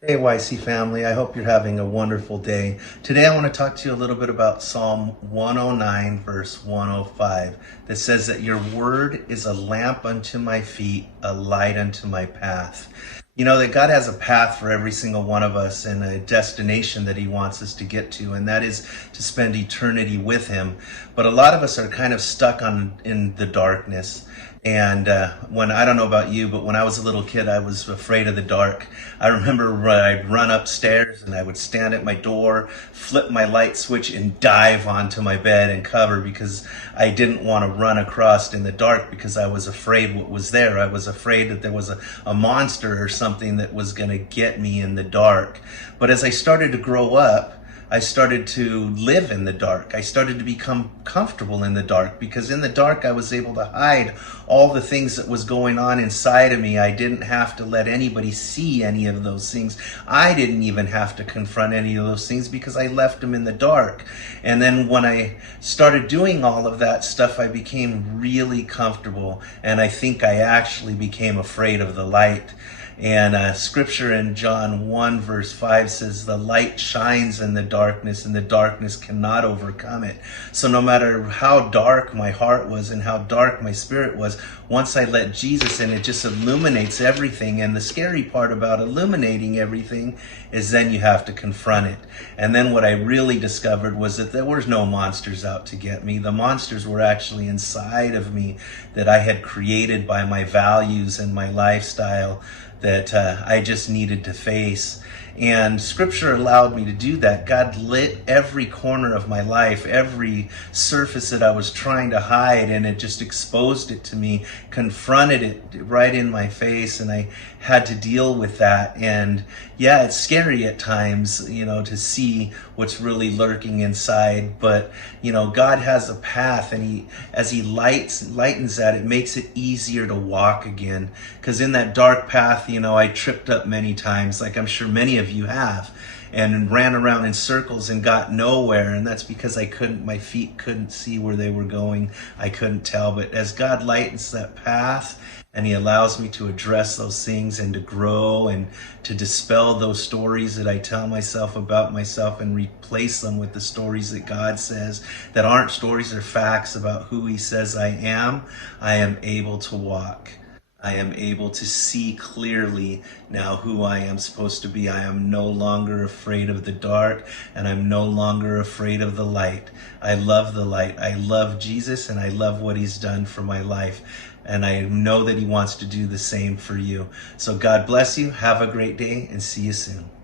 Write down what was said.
Hey YC family, I hope you're having a wonderful day. Today I want to talk to you a little bit about Psalm 109 verse 105 that says that your word is a lamp unto my feet, a light unto my path. You know that God has a path for every single one of us and a destination that he wants us to get to, and that is to spend eternity with him. But a lot of us are kind of stuck in the darkness. And when I don't know about you, but when I was a little kid, I was afraid of the dark. I remember I'd run upstairs and I would stand at my door, flip my light switch, and dive onto my bed and cover because I didn't want to run across in the dark because I was afraid what was there. I was afraid that there was a monster or something that was going to get me in the dark. But as I started to grow up, I started to live in the dark. I started to become comfortable in the dark because in the dark I was able to hide all the things that was going on inside of me. I didn't have to let anybody see any of those things. I didn't even have to confront any of those things because I left them in the dark. And then when I started doing all of that stuff, I became really comfortable, and I think I actually became afraid of the light. And scripture in John 1 verse 5 says, the light shines in the darkness and the darkness cannot overcome it. So no matter how dark my heart was and how dark my spirit was, once I let Jesus in, it just illuminates everything. And the scary part about illuminating everything is then you have to confront it. And then what I really discovered was that there was no monsters out to get me. The monsters were actually inside of me that I had created by my values and my lifestyle that I just needed to face. And scripture allowed me to do that. God lit every corner of my life, every surface that I was trying to hide, and it just exposed it to me, confronted it right in my face, and I had to deal with that. And yeah, it's scary at times, to see what's really lurking inside. But, God has a path, and as he lightens that, it makes it easier to walk again. Because in that dark path, I tripped up many times, like I'm sure many of you have, and ran around in circles and got nowhere. And that's because my feet couldn't see where they were going. I couldn't tell. But as God lightens that path and he allows me to address those things and to grow and to dispel those stories that I tell myself about myself and replace them with the stories that God says that aren't stories or facts about who he says I am able to walk. I am able to see clearly now who I am supposed to be. I am no longer afraid of the dark, and I'm no longer afraid of the light. I love the light. I love Jesus, and I love what he's done for my life. And I know that he wants to do the same for you. So God bless you. Have a great day, and see you soon.